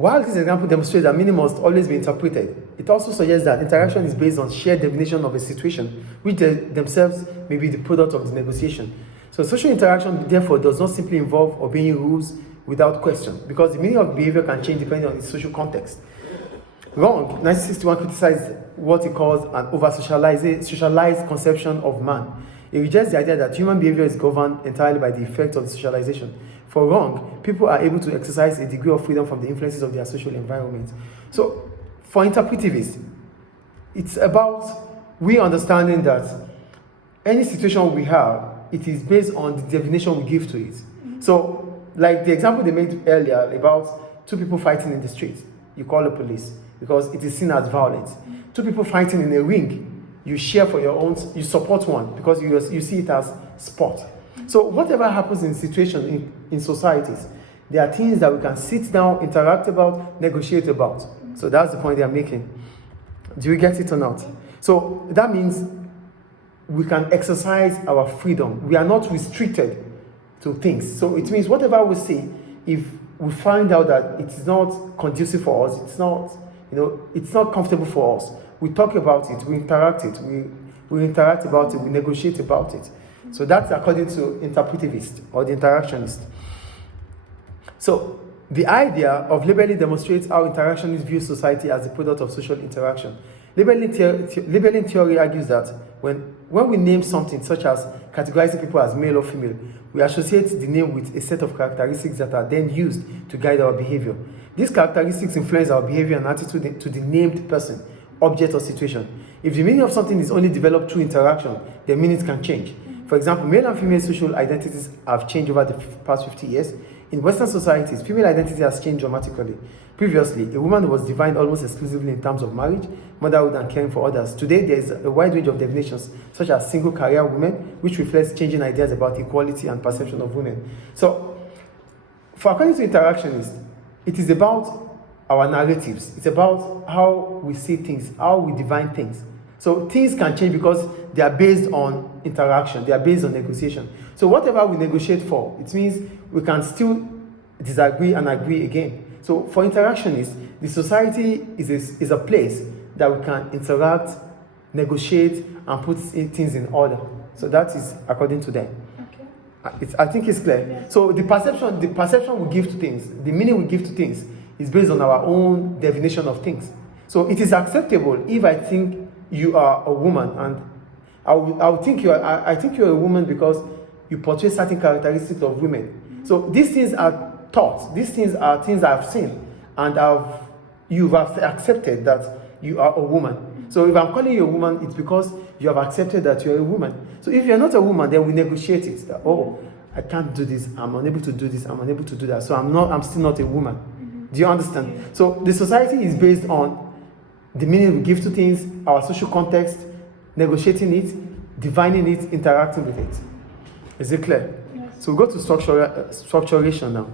While this example demonstrates that meaning must always be interpreted, it also suggests that interaction is based on shared definition of a situation, which themselves may be the product of the negotiation. So social interaction, therefore, does not simply involve obeying rules without question, because the meaning of behavior can change depending on its social context. Wrong, 1961 criticized what he calls an over-socialized conception of man. He rejects the idea that human behavior is governed entirely by the effect of the socialization. For Wrong, people are able to exercise a degree of freedom from the influences of their social environment. So, for interpretivists, it's about we understanding that any situation we have, it is based on the definition we give to it. So, like the example they made earlier about two people fighting in the street, you call the police because it is seen as violence. Two people fighting in a ring, you share for your own, you support one because you see it as sport. So whatever happens in situations in societies, there are things that we can sit down, interact about, negotiate about. So that's the point they are making. Do you get it or not? So that means we can exercise our freedom. We are not restricted to things. So it means whatever we see, if we find out that it's not conducive for us, it's not comfortable for us, we talk about it, we interact about it, we negotiate about it. So that's according to interpretivist or the interactionist. So the idea of labeling demonstrates how interactionists view society as the product of social interaction. Labeling theory argues that when we name something, such as categorizing people as male or female, we associate the name with a set of characteristics that are then used to guide our behavior. These characteristics influence our behavior and attitude to the named person, object, or situation. If the meaning of something is only developed through interaction, then meanings can change. For example, male and female social identities have changed over the past 50 years. In Western societies, female identity has changed dramatically. Previously, a woman was defined almost exclusively in terms of marriage, motherhood, and caring for others. Today, there is a wide range of definitions, such as single career women, which reflects changing ideas about equality and perception of women. So, according to interactionists, it is about our narratives. It's about how we see things, how we define things. So things can change because they are based on interaction, they are based on negotiation. So whatever we negotiate for, it means we can still disagree and agree again. So for interactionists, the society is a place that we can interact, negotiate, and put things in order. So that is according to them. Okay. I think it's clear. Yeah. So the perception we give to things, the meaning we give to things, is based on our own definition of things. So it is acceptable if I think you are a woman, and I think you're a woman because you portray certain characteristics of women. So these things are taught. These things are things I've seen, and you've accepted that you are a woman. So if I'm calling you a woman, it's because you have accepted that you're a woman. So if you're not a woman, then we negotiate it. That, I can't do this. I'm unable to do this. I'm unable to do that. So I'm still not a woman. Do you understand? Yeah. So the society is based on the meaning we give to things, our social context, negotiating it, defining it, interacting with it. Is it clear? Yes. So we go to structuration now.